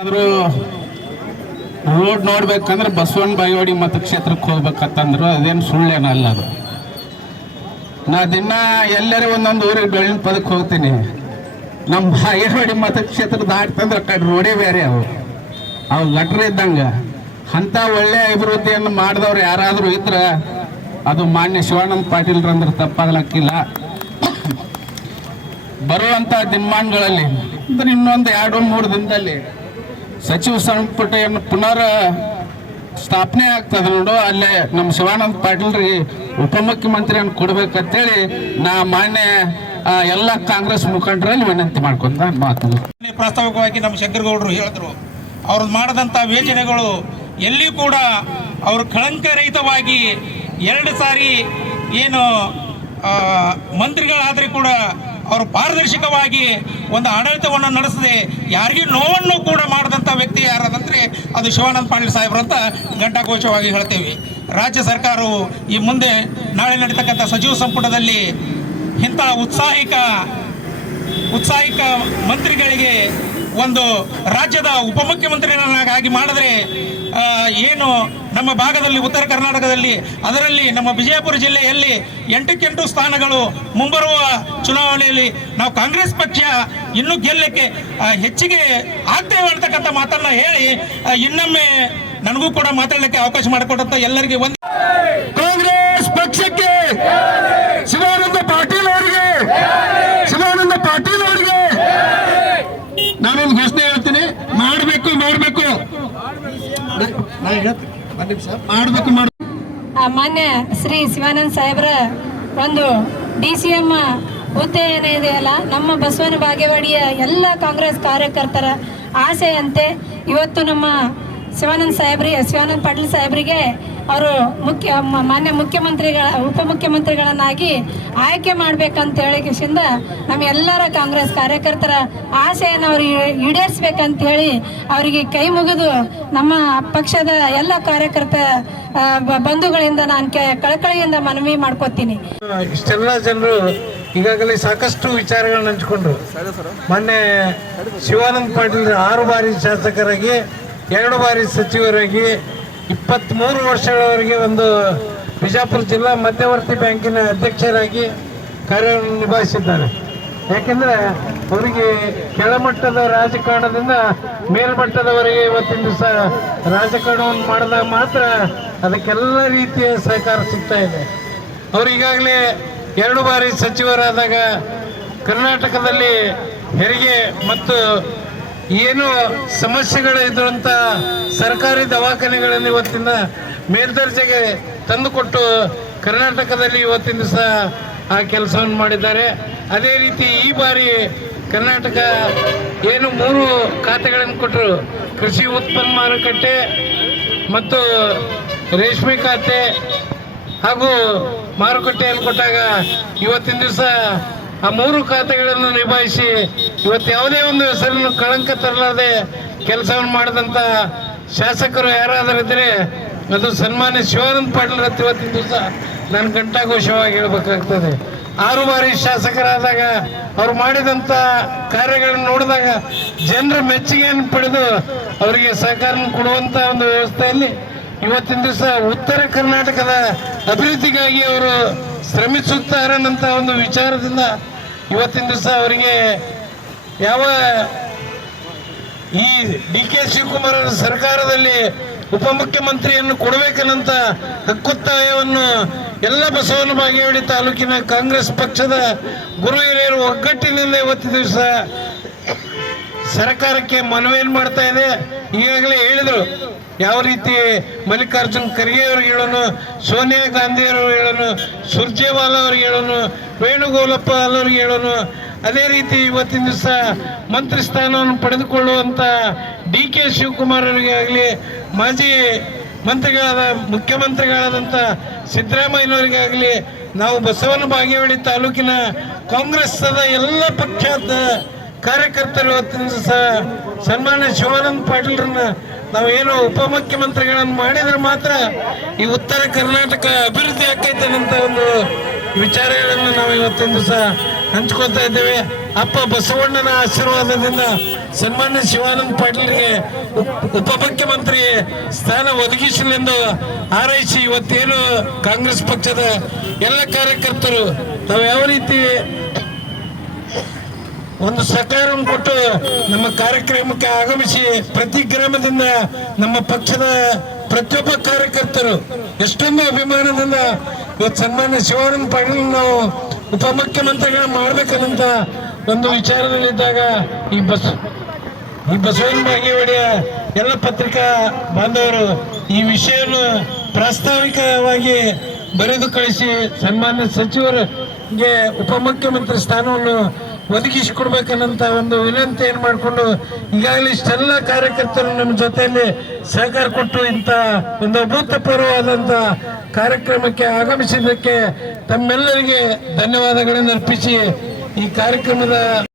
ಆದರೂ ರೋಡ್ ನೋಡ್ಬೇಕಂದ್ರೆ ಬಸವಣ್ಣ ಬಾಗೇವಾಡಿ ಮತಕ್ಷೇತ್ರಕ್ಕೆ ಹೋಗ್ಬೇಕಂತಂದ್ರು ಅದೇನು ಸುಳ್ಳೇನಲ್ಲ. ಅದು ನಾ ದಿನ ಎಲ್ಲರೂ ಒಂದೊಂದು ಊರಿಗೆ ಬೆಳ್ಳಿನ ಪದಕ್ಕೆ ಹೋಗ್ತೀನಿ. ನಮ್ಮ ಬಾಗೇವಾಡಿ ಮತಕ್ಷೇತ್ರ ದಾಟ್ತಂದ್ರೆ ಕಡೆ ರೋಡೇ ಬೇರೆ ಅವು ಗಟ್ರ ಇದ್ದಂಗೆ. ಅಂಥ ಒಳ್ಳೆ ಅಭಿವೃದ್ಧಿಯನ್ನು ಮಾಡಿದವ್ರು ಯಾರಾದರೂ ಇದ್ರೆ ಅದು ಮಾನ್ಯ ಶಿವಾನಂದ ಪಾಟೀಲ್ರಂದ್ರೆ ತಪ್ಪಾಗ್ಲಕ್ಕಿಲ್ಲ. ಬರುವಂಥ ದಿನಮಾನಗಳಲ್ಲಿ ಅಂದ್ರೆ ಇನ್ನೊಂದು 2-3 ದಿನದಲ್ಲಿ ಸಚಿವ ಸಂಪುಟವನ್ನು ಪುನರ್ ಸ್ಥಾಪನೆ ಆಗ್ತದೆ ನೋಡು. ಅಲ್ಲೇ ನಮ್ಮ ಶಿವಾನಂದ ಪಾಟೀಲ್ರಿಗೆ ಉಪಮುಖ್ಯಮಂತ್ರಿಯನ್ನು ಕೊಡ್ಬೇಕಂತೇಳಿ ನಾ ಮಾನ್ಯ ಎಲ್ಲ ಕಾಂಗ್ರೆಸ್ ಮುಖಂಡರಲ್ಲಿ ವಿನಂತಿ ಮಾಡ್ಕೊಂಡ ಮಾತು. ಪ್ರಾಸ್ತಾವಿಕವಾಗಿ ನಮ್ಮ ಶಂಕರಗೌಡರು ಹೇಳಿದ್ರು, ಅವ್ರು ಮಾಡಿದಂಥ ಯೋಜನೆಗಳು ಎಲ್ಲಿ ಕೂಡ ಅವರು ಕಳಂಕರಹಿತವಾಗಿ 2 ಸಾರಿ ಏನು ಮಂತ್ರಿಗಳಾದರೆ ಕೂಡ ಅವರು ಪಾರದರ್ಶಕವಾಗಿ ಒಂದು ಆಡಳಿತವನ್ನು ನಡೆಸದೆ ಯಾರಿಗೂ ನೋವನ್ನು ಕೂಡ ಮಾಡಿದಂಥ ವ್ಯಕ್ತಿ ಯಾರಾದಂದರೆ ಅದು ಶಿವಾನಂದ ಪಾಟೀಲ್ ಸಾಹೇಬ್ರು ಅಂತ ಘಂಟಾಘೋಷವಾಗಿ ಹೇಳ್ತೇವೆ. ರಾಜ್ಯ ಸರ್ಕಾರವು ಈ ಮುಂದೆ ನಾಳೆ ನಡೀತಕ್ಕಂಥ ಸಚಿವ ಸಂಪುಟದಲ್ಲಿ ಇಂಥ ಉತ್ಸಾಹಿಕ ಮಂತ್ರಿಗಳಿಗೆ ಒಂದು ರಾಜ್ಯದ ಉಪಮುಖ್ಯಮಂತ್ರಿಗಳನ್ನಾಗಿ ಮಾಡಿದ್ರೆ ಏನು ನಮ್ಮ ಭಾಗದಲ್ಲಿ ಉತ್ತರ ಕರ್ನಾಟಕದಲ್ಲಿ ಅದರಲ್ಲಿ ನಮ್ಮ ವಿಜಯಪುರ ಜಿಲ್ಲೆಯಲ್ಲಿ 8ಕ್ಕೆ 8 ಸ್ಥಾನಗಳು ಮುಂಬರುವ ಚುನಾವಣೆಯಲ್ಲಿ ನಾವು ಕಾಂಗ್ರೆಸ್ ಪಕ್ಷ ಇನ್ನೂ ಗೆಲ್ಲಕ್ಕೆ ಹೆಚ್ಚಿಗೆ ಆಗ್ತೇವೆ ಅಂತಕ್ಕಂಥ ಮಾತನ್ನ ಹೇಳಿ ಇನ್ನೊಮ್ಮೆ ನನಗೂ ಕೂಡ ಮಾತಾಡಲಿಕ್ಕೆ ಅವಕಾಶ ಮಾಡಿಕೊಟ್ಟಂತ ಎಲ್ಲರಿಗೆ ಒಂದು ಕಾಂಗ್ರೆಸ್ ಪಕ್ಷಕ್ಕೆ ಶಿವಾನಂದ ಪಾಟೀಲ್ ಅವರಿಗೆ ನಾನೊಂದು ಘೋಷಣೆ ಹೇಳ್ತೀನಿ. ಮಾಡಬೇಕು ಮಾನ್ಯ ಶ್ರೀ ಶಿವಾನಂದ ಸಾಹೇಬ್ರ ಒಂದು DCM ಹುದ್ದೆ ಏನಿದೆಯಲ್ಲ, ನಮ್ಮ ಬಸವನ ಬಾಗೇವಾಡಿಯ ಎಲ್ಲ ಕಾಂಗ್ರೆಸ್ ಕಾರ್ಯಕರ್ತರ ಆಸೆಯಂತೆ ಇವತ್ತು ನಮ್ಮ ಶಿವಾನಂದ ಪಾಟೀಲ್ ಸಾಹೇಬರಿಗೆ ಅವರು ಮಾನ್ಯ ಉಪಮುಖ್ಯಮಂತ್ರಿಗಳನ್ನಾಗಿ ಆಯ್ಕೆ ಮಾಡ್ಬೇಕಂತ ಹೇಳಿಕಿಂದ ನಮ್ಮ ಎಲ್ಲರ ಕಾಂಗ್ರೆಸ್ ಕಾರ್ಯಕರ್ತರ ಆಸೆಯನ್ನು ಅವ್ರಿಗೆ ಈಡೇರಿಸ್ಬೇಕಂತ ಹೇಳಿ ಅವರಿಗೆ ಕೈ ಮುಗಿದು ನಮ್ಮ ಪಕ್ಷದ ಎಲ್ಲ ಕಾರ್ಯಕರ್ತ ಬಂಧುಗಳಿಂದ ನಾನು ಕಳಕಳಿಯಿಂದ ಮನವಿ ಮಾಡ್ಕೋತೀನಿ. ಇಷ್ಟೆಲ್ಲ ಜನರು ಈಗಾಗಲೇ ಸಾಕಷ್ಟು ವಿಚಾರಗಳನ್ನ ಹಂಚಿಕೊಂಡ್ರು. ಮೊನ್ನೆ ಶಿವಾನಂದ ಪಾಟೀಲ್ 6 ಬಾರಿ ಶಾಸಕರಾಗಿ 2 ಬಾರಿ ಸಚಿವರಾಗಿ 23 ವರ್ಷಗಳವರೆಗೆ ಒಂದು ಬಿಜಾಪುರ ಜಿಲ್ಲಾ ಮಧ್ಯವರ್ತಿ ಬ್ಯಾಂಕಿನ ಅಧ್ಯಕ್ಷರಾಗಿ ಕಾರ್ಯವನ್ನು ನಿಭಾಯಿಸಿದ್ದಾರೆ. ಯಾಕೆಂದರೆ ಅವರಿಗೆ ಕೆಳಮಟ್ಟದ ರಾಜಕಾರಣದಿಂದ ಮೇಲ್ಮಟ್ಟದವರೆಗೆ ಇವತ್ತಿನ ದಿವಸ ರಾಜಕಾರಣವನ್ನು ಮಾಡಿದಾಗ ಮಾತ್ರ ಅದಕ್ಕೆಲ್ಲ ರೀತಿಯ ಸಹಕಾರ ಸಿಗ್ತಾ ಇದೆ. ಅವರು ಈಗಾಗಲೇ 2 ಬಾರಿ ಸಚಿವರಾದಾಗ ಕರ್ನಾಟಕದಲ್ಲಿ ಹೆರಿಗೆ ಮತ್ತು ಏನು ಸಮಸ್ಯೆಗಳಿದ್ರಂಥ ಸರ್ಕಾರಿ ದವಾಖಾನೆಗಳನ್ನು ಇವತ್ತಿನ ಮೇಲ್ದರ್ಜೆಗೆ ತಂದುಕೊಟ್ಟು ಕರ್ನಾಟಕದಲ್ಲಿ ಇವತ್ತಿನ ದಿವಸ ಆ ಕೆಲಸವನ್ನು ಮಾಡಿದ್ದಾರೆ. ಅದೇ ರೀತಿ ಈ ಬಾರಿ ಕರ್ನಾಟಕ ಏನು 3 ಖಾತೆಗಳನ್ನು ಕೊಟ್ಟರು, ಕೃಷಿ ಉತ್ಪನ್ನ ಮಾರುಕಟ್ಟೆ ಮತ್ತು ರೇಷ್ಮೆ ಖಾತೆ ಹಾಗೂ ಮಾರುಕಟ್ಟೆಯನ್ನು ಕೊಟ್ಟಾಗ ಇವತ್ತಿನ ದಿವಸ ಆ 3 ಖಾತೆಗಳನ್ನು ನಿಭಾಯಿಸಿ ಇವತ್ತು ಯಾವುದೇ ಒಂದು ಹೆಸರನ್ನು ಕಳಂಕ ತರಲಾದೆ ಕೆಲಸವನ್ನು ಮಾಡಿದಂಥ ಶಾಸಕರು ಯಾರಾದರೂ ಇದ್ದರೆ ಅದು ಸನ್ಮಾನ್ಯ ಶಿವಾನಂದ ಪಾಟೀಲ್ ಅಂತ ಇವತ್ತಿನ ದಿವಸ ನಾನು ಘಂಟಾಘೋಷವಾಗಿ ಹೇಳಬೇಕಾಗ್ತದೆ. 6 ಬಾರಿ ಶಾಸಕರಾದಾಗ ಅವ್ರು ಮಾಡಿದಂಥ ಕಾರ್ಯಗಳನ್ನು ನೋಡಿದಾಗ ಜನರ ಮೆಚ್ಚುಗೆಯನ್ನು ಪಡೆದು ಅವರಿಗೆ ಸಹಕಾರ ಕೊಡುವಂಥ ಒಂದು ವ್ಯವಸ್ಥೆಯಲ್ಲಿ ಇವತ್ತಿನ ದಿವಸ ಉತ್ತರ ಕರ್ನಾಟಕದ ಅಭಿವೃದ್ಧಿಗಾಗಿ ಅವರು ಶ್ರಮಿಸುತ್ತಾರೆ ಅನ್ನೋಂಥ ಒಂದು ವಿಚಾರದಿಂದ ಇವತ್ತಿನ ದಿವಸ ಅವರಿಗೆ ಯಾವ ಈ DK ಶಿವಕುಮಾರ್ ಸರ್ಕಾರದಲ್ಲಿ ಉಪಮುಖ್ಯಮಂತ್ರಿಯನ್ನು ಕೊಡಬೇಕನ್ನಂತ ಹಕ್ಕೊತ್ತಾಯವನ್ನು ಎಲ್ಲ ಬಸವನ ಬಾಗೇವಾಡಿ ತಾಲೂಕಿನ ಕಾಂಗ್ರೆಸ್ ಪಕ್ಷದ ಗುರು ಹಿರಿಯರು ಒಗ್ಗಟ್ಟಿನಿಂದ ಇವತ್ತಿನ ದಿವಸ ಸರ್ಕಾರಕ್ಕೆ ಮನವಿಯನ್ನು ಮಾಡ್ತಾ ಇದೆ. ಈಗಾಗಲೇ ಹೇಳಿದರು ಯಾವ ರೀತಿ ಮಲ್ಲಿಕಾರ್ಜುನ್ ಖರ್ಗೆ ಅವ್ರಿಗೆ ಹೇಳೋನು, ಸೋನಿಯಾ ಗಾಂಧಿ ಅವ್ರಿಗೆ ಹೇಳೋನು, ಸುರ್ಜೇವಾಲಾ ಅವ್ರಿಗೆ ಹೇಳೋನು, ವೇಣುಗೋಪಾಲ್ ಅವ್ರಿಗೆ ಹೇಳೋನು. ಅದೇ ರೀತಿ ಇವತ್ತಿನ ದಿವಸ ಮಂತ್ರಿ ಸ್ಥಾನವನ್ನು ಪಡೆದುಕೊಳ್ಳುವಂಥ DK ಶಿವಕುಮಾರ್ ಅವರಿಗೆ ಆಗಲಿ, ಮಾಜಿ ಮುಖ್ಯಮಂತ್ರಿಗಳಾದಂಥ ಸಿದ್ದರಾಮಯ್ಯನವರಿಗಾಗಲಿ, ನಾವು ಬಸವನ ಬಾಗೇವಾಡಿ ತಾಲೂಕಿನ ಕಾಂಗ್ರೆಸ್ದ ಎಲ್ಲ ಪಕ್ಷದ ಕಾರ್ಯಕರ್ತರು ಇವತ್ತಿನ ದಿವಸ ಸನ್ಮಾನ್ಯ ಶಿವಾನಂದ ಪಾಟೀಲ್ರನ್ನ ನಾವೇನು ಉಪಮುಖ್ಯಮಂತ್ರಿಗಳನ್ನು ಮಾಡಿದ್ರೆ ಮಾತ್ರ ಈ ಉತ್ತರ ಕರ್ನಾಟಕ ಅಭಿವೃದ್ಧಿ ಆಕೈತೆ ಅನ್ನೋ ಒಂದು ವಿಚಾರಗಳನ್ನು ನಾವು ಇವತ್ತಿನ ದಿವಸ ಹಂಚ್ಕೊತಾ ಇದ್ದೇವೆ. ಅಪ್ಪ ಬಸವಣ್ಣನ ಆಶೀರ್ವಾದದಿಂದ ಸನ್ಮಾನ್ಯ ಶಿವಾನಂದ ಪಾಟೀಲ್ಗೆ ಉಪಮುಖ್ಯಮಂತ್ರಿ ಸ್ಥಾನ ಒದಗಿಸಲೆಂದು ಹಾರೈಸಿ ಇವತ್ತೇನು ಕಾಂಗ್ರೆಸ್ ಪಕ್ಷದ ಎಲ್ಲ ಕಾರ್ಯಕರ್ತರು ತಾವು ಯಾವ ರೀತಿ ಒಂದು ಸಹಕಾರವನ್ನು ಕೊಟ್ಟು ನಮ್ಮ ಕಾರ್ಯಕ್ರಮಕ್ಕೆ ಆಗಮಿಸಿ ಪ್ರತಿ ಗ್ರಾಮದಿಂದ ನಮ್ಮ ಪಕ್ಷದ ಪ್ರತಿಯೊಬ್ಬ ಕಾರ್ಯಕರ್ತರು ಎಷ್ಟೊಂದು ಅಭಿಮಾನದಿಂದ ಇವತ್ತು ಸನ್ಮಾನ್ಯ ಶಿವಾನಂದ ಪಾಟೀಲ್ ನಾವು ಉಪಮುಖ್ಯಮಂತ್ರಿಗಳ ಮಾಡ್ಬೇಕಂತ ಒಂದು ವಿಚಾರದಲ್ಲಿದ್ದಾಗ ಈ ಬಸವನ ಬಾಗೇವಾಡಿಯ ಎಲ್ಲ ಪತ್ರಿಕಾ ಬಾಂಧವರು ಈ ವಿಷಯವನ್ನು ಪ್ರಾಸ್ತಾವಿಕವಾಗಿ ಬರೆದು ಕಳಿಸಿ ಸನ್ಮಾನ್ಯ ಸಚಿವರಿಗೆ ಉಪಮುಖ್ಯಮಂತ್ರಿ ಸ್ಥಾನವನ್ನು ಒದಗಿಸಿಕೊಡ್ಬೇಕನ್ನಂತ ಒಂದು ವಿನಂತಿಯನ್ನು ಮಾಡಿಕೊಂಡು ಈಗಾಗಲೇ ಇಷ್ಟೆಲ್ಲ ಕಾರ್ಯಕರ್ತರು ನಮ್ಮ ಜೊತೆಯಲ್ಲಿ ಸಹಕಾರ ಕೊಟ್ಟು ಇಂಥ ಒಂದು ಅಭೂತಪೂರ್ವವಾದಂಥ ಕಾರ್ಯಕ್ರಮಕ್ಕೆ ಆಗಮಿಸಿದ್ದಕ್ಕೆ ತಮ್ಮೆಲ್ಲರಿಗೆ ಧನ್ಯವಾದಗಳನ್ನು ಅರ್ಪಿಸಿ ಈ ಕಾರ್ಯಕ್ರಮದ